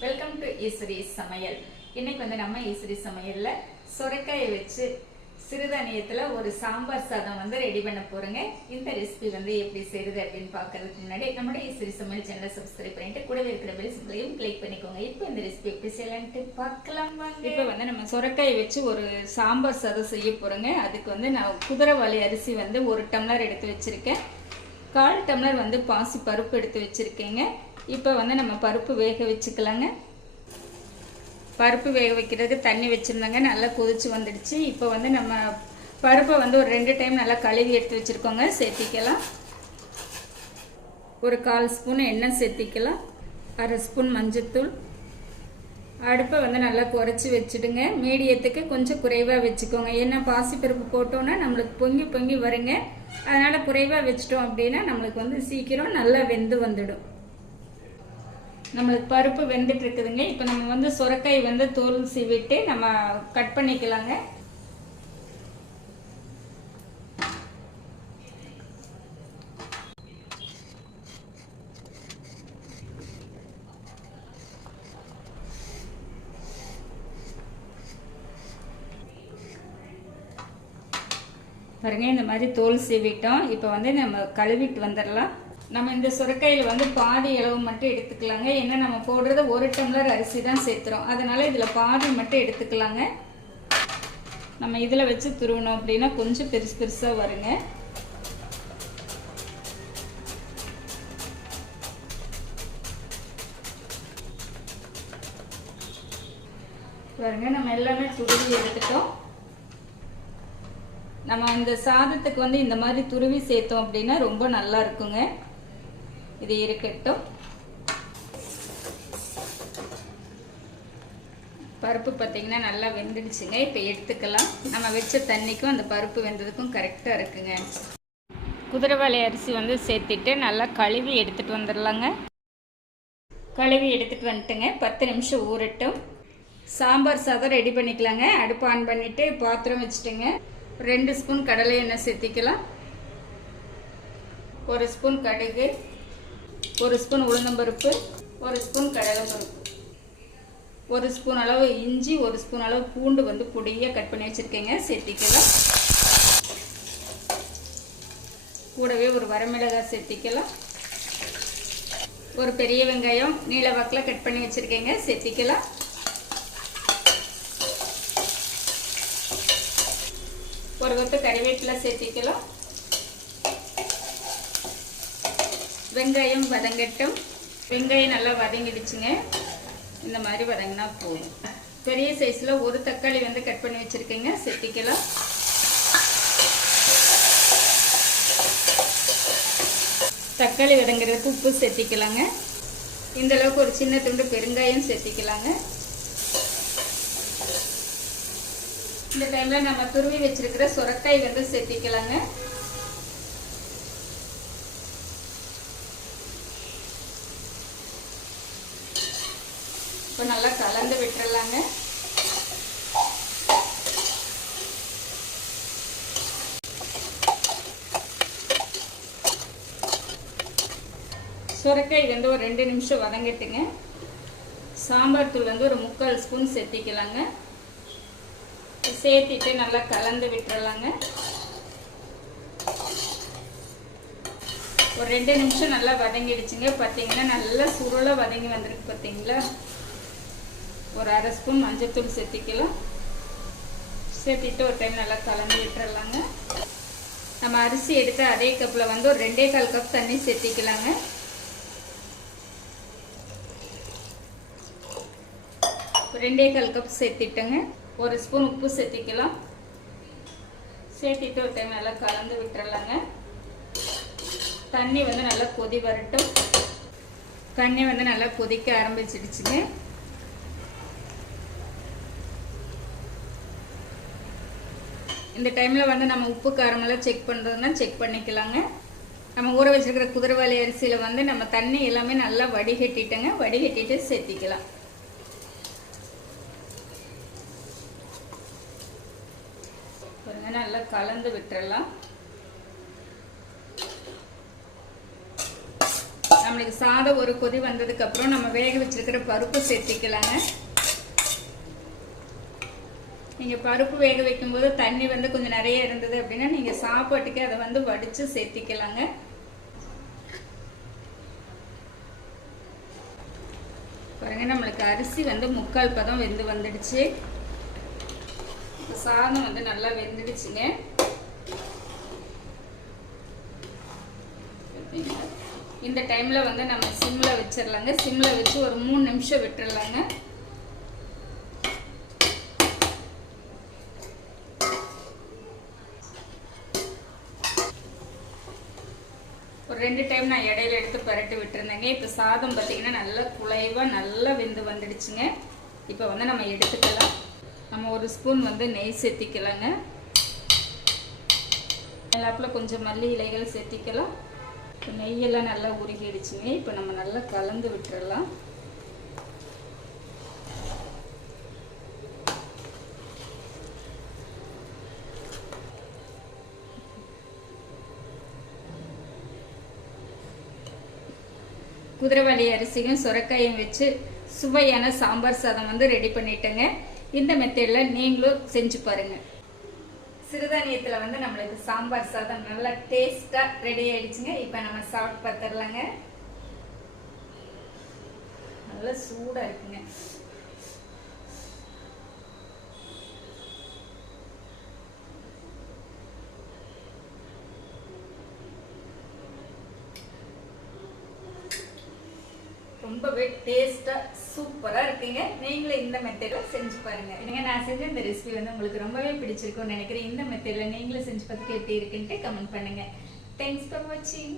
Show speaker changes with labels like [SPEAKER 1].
[SPEAKER 1] Welcome to Eswari சமையல் இன்னைக்கு வந்து நம்ம ஈஸ்வரி சமையல்ல சுரைக்காயை வச்சு சிறுதானியத்துல ஒரு சாம்பார் சாதம் வந்து ரெடி பண்ண போறேங்க. இந்த ரெசிபி வந்து எப்படி செய்யுது அப்படின்னு பார்க்கறதுக்கு முன்னாடி நம்மளோட ஈஸ்வரி சமையல் சேனலை சப்ஸ்கிரைப் பண்ணிட்டு கூடவே இருக்கிற பெல் சிம்பிளையும் கிளிக் பண்ணிக்கோங்க. இப்போ இந்த ரெசிபி எப்படி செய்யலான்ட்டு பார்க்கலாம் வாங்க. இப்போ வந்து நம்ம சொரைக்காயை வச்சு ஒரு சாம்பார் சாதம் செய்ய போறோங்க. அதுக்கு வந்து நான் குதிரைவாளி அரிசி வந்து ஒரு டம்ளர் எடுத்து வச்சிருக்கேன். கால் டம்ளர் வந்து பாசி பருப்பு எடுத்து வச்சுருக்கேங்க. இப்போ வந்து நம்ம பருப்பு வேக வச்சுக்கலாங்க. பருப்பு வேக வைக்கிறதுக்கு தண்ணி வச்சுருந்தாங்க. நல்லா கொதிச்சு வந்துடுச்சு. இப்போ வந்து நம்ம பருப்பை வந்து ஒரு ரெண்டு டைம் நல்லா கழுவி எடுத்து வச்சுருக்கோங்க. சேர்த்திக்கலாம். ஒரு கால் ஸ்பூன் எண்ணெய் சேர்த்திக்கலாம். அரை ஸ்பூன் மஞ்சத்தூள் அடுப்பை வந்து நல்லா குறைச்சி வச்சுடுங்க. மீடியத்துக்கு கொஞ்சம் குறைவாக வச்சுக்கோங்க. ஏன்னா பாசிப்பருப்பு போட்டோன்னா நம்மளுக்கு பொங்கி பொங்கி வருங்க. அதனால் குறைவாக வச்சிட்டோம் அப்படின்னா நம்மளுக்கு வந்து சீக்கிரம் நல்லா வெந்து வந்துடும். நம்மளுக்கு பருப்பு வெந்துட்டு இருக்குதுங்க இப்போ நம்ம வந்து சுரக்காய் வந்து தோல் சீவிட்டு நம்ம கட் பண்ணிக்கலாங்க. பாருங்க இந்த மாதிரி தோல் சீவிட்டோம். இப்போ வந்து நம்ம கழுவிட்டு வந்துடலாம். நம்ம இந்த சுரக்காயில் வந்து பாதி அளவு மட்டும் எடுத்துக்கலாங்க. ஏன்னா நம்ம போடுறது ஒரு டம்ளர் அரிசி தான் சேர்த்துறோம். அதனால் இதில் பாதி மட்டும் எடுத்துக்கலாங்க. நம்ம இதில் வச்சு துருவணும் அப்படின்னா கொஞ்சம் பெருசு பெருசாக வருங்க. பாருங்க நம்ம எல்லாமே துருவி எடுத்துட்டோம். நம்ம இந்த சாதத்துக்கு வந்து இந்த மாதிரி துருவி சேர்த்தோம் அப்படின்னா ரொம்ப நல்லா இருக்குங்க. இது இருக்கட்டும். பருப்பு பார்த்தீங்கன்னா நல்லா வெந்துடுச்சுங்க. இப்போ எடுத்துக்கலாம். நம்ம வச்ச தண்ணிக்கும் அந்த பருப்பு வெந்ததுக்கும் கரெக்டாக இருக்குங்க. குதிரைவாளி அரிசி வந்து சேர்த்துட்டு நல்லா கழுவி எடுத்துகிட்டு வந்துடலாங்க. கழுவி எடுத்துகிட்டு வந்துட்டுங்க. பத்து நிமிஷம் ஊறட்டும். சாம்பார் சாதம் ரெடி பண்ணிக்கலாங்க. அடுப்பு ஆன் பண்ணிவிட்டு பாத்திரம் வச்சுட்டுங்க. ரெண்டு ஸ்பூன் கடலை எண்ணெய் சேர்த்திக்கலாம். ஒரு ஸ்பூன் கடுகு. ஒரு ஸ்பூன் உளுந்தம்பருப்பு ஒரு ஸ்பூன் கடலைப்பருப்பு ஒரு ஸ்பூன் அளவு இஞ்சி ஒரு ஸ்பூன் அளவு பூண்டு வந்து பொடியாக கட் பண்ணி வச்சுருக்கேங்க. சேர்த்திக்கலாம் கூடவே ஒரு வரமிளகாய் சேர்த்திக்கலாம் ஒரு பெரிய வெங்காயம் நீல வாக்கில் கட் பண்ணி வச்சுருக்கேங்க. சேர்த்திக்கலாம் ஒரு கொத்து கறிவேப்பிலை சேர்த்திக்கலாம் வெங்காயம் வதங்கட்டும். வெங்காயம் நல்லா வதங்கிடுச்சுங்க. இந்த மாதிரி வதங்கினா போதும். பெரிய சைஸில் ஒரு தக்காளி வந்து கட் பண்ணி வச்சுருக்கேங்க. சேர்த்திக்கலாம் தக்காளி வதங்குறதுக்கு உப்பு சேர்த்திக்கலாங்க இந்த அளவுக்கு ஒரு சின்ன துண்டு பெருங்காயம் சேர்த்திக்கலாங்க இந்த டைமில் நம்ம துருவி வச்சிருக்கிற சுரக்காய் வந்து சேர்த்திக்கலாங்க இப்போ நல்லா கலந்து விட்டுறலாங்க. சுரக்காய் வந்து ஒரு ரெண்டு நிமிஷம் வதங்கிட்டுங்க. சாம்பார் தூள் வந்து ஒரு முக்கால் ஸ்பூன் சேர்த்திக்கலாங்க. சேர்த்திட்டு நல்லா கலந்து விட்டுறலாங்க. ஒரு ரெண்டு நிமிஷம் நல்லா வதங்கிடுச்சுங்க. பார்த்தீங்கன்னா நல்லா சுருளாக வதங்கி வந்திருக்கு பார்த்தீங்களா? ஒரு அரை ஸ்பூன் மஞ்சத்தூள் சேர்த்திக்கலாம். சேர்த்திட்டு ஒரு டைம் நல்லா கலந்து விட்டுறலாங்க. நம்ம அரிசி எடுத்த அதே கப்பில் வந்து ஒரு ரெண்டே கால் கப் தண்ணி சேர்த்திக்கலாங்க. ரெண்டே கால் கப் சேர்த்திட்டேங்க. ஒரு ஸ்பூன் உப்பு சேர்த்திக்கலாம். சேர்த்திட்டு ஒரு டைம் நல்லா கலந்து விட்டுறலாங்க. தண்ணி வந்து நல்லா கொதி வரட்டும். தண்ணி வந்து நல்லா கொதிக்க ஆரம்பிச்சிடுச்சுங்க. இந்த டைமில் வந்து நம்ம உப்பு காரமெல்லாம் செக் பண்ணுறதுனா செக் பண்ணிக்கலாங்க. நம்ம ஊற வச்சுருக்கிற குதிரைவாளி அரிசியில் வந்து நம்ம தண்ணி எல்லாமே நல்லா வடிகட்டிட்டேங்க. வடிகட்டிட்டு சேர்த்திக்கலாம். கொஞ்சம் நல்லா கலந்து விட்டுறலாம். நம்மளுக்கு சாதம் ஒரு கொதி வந்ததுக்கு அப்புறம் நம்ம வேக வச்சிருக்கிற பருப்பு சேர்த்திக்கலாங்க. நீங்கள் பருப்பு வேக வைக்கும்போது தண்ணி வந்து கொஞ்சம் நிறைய இருந்தது அப்படின்னா நீங்கள் சாப்பாட்டுக்கு அதை வந்து வடித்து சேர்த்திக்கலாங்க. பாருங்க நம்மளுக்கு அரிசி வந்து முக்கால் பதம் வெந்து வந்துடுச்சு. சாதம் வந்து நல்லா வெந்துடுச்சுங்க. இந்த டைமில் வந்து நம்ம சிம்மில் வச்சிடலாங்க சிம்மில் வச்சு ஒரு மூணு நிமிஷம் விட்டுடலாங்க ஒரு ரெண்டு டைம் நான் இடையில எடுத்து பரட்டி விட்டுருந்தேங்க. இப்போ சாதம் பார்த்தீங்கன்னா நல்லா குலைவாக நல்லா வெந்து வந்துடுச்சுங்க. இப்போ வந்து நம்ம எடுத்துக்கலாம். நம்ம ஒரு ஸ்பூன் வந்து நெய் சேர்த்திக்கலாங்க. எல்லாப்பில் கொஞ்சம் மல்லி இலைகள் சேர்த்திக்கலாம். நெய்யெல்லாம் நல்லா உருகிடுச்சுங்க. இப்போ நம்ம நல்லா கலந்து விட்டுறலாம். குதிரைவாளி அரிசியும் சுரக்காயும் வச்சு சுவையான சாம்பார் சாதம் வந்து ரெடி பண்ணிட்டேங்க. இந்த மெத்தடில் நீங்களும் செஞ்சு பாருங்க. சிறுதானியத்தில் வந்து நம்மளுக்கு சாம்பார் சாதம் நல்லா டேஸ்ட்டாக ரெடி ஆயிடுச்சுங்க. இப்போ நம்ம சாப்பிட்டு பார்த்துடலாங்க நல்லா சூடாக இருக்குங்க. ரொம்பவே டேஸ்ட்டாக சூப்பராக இருக்குங்க. நீங்களும் இந்த மெத்தடில் செஞ்சு பாருங்க. நீங்க நான் செஞ்ச இந்த ரெசிபி வந்து உங்களுக்கு ரொம்பவே பிடிச்சிருக்கும்னு நினைக்கிறேன். இந்த மெத்தடில் நீங்களும் செஞ்சு பார்த்துட்டு எப்படி இருக்குன்ட்டு கமெண்ட் பண்ணுங்க. தேங்க்ஸ் ஃபார் வாட்சிங்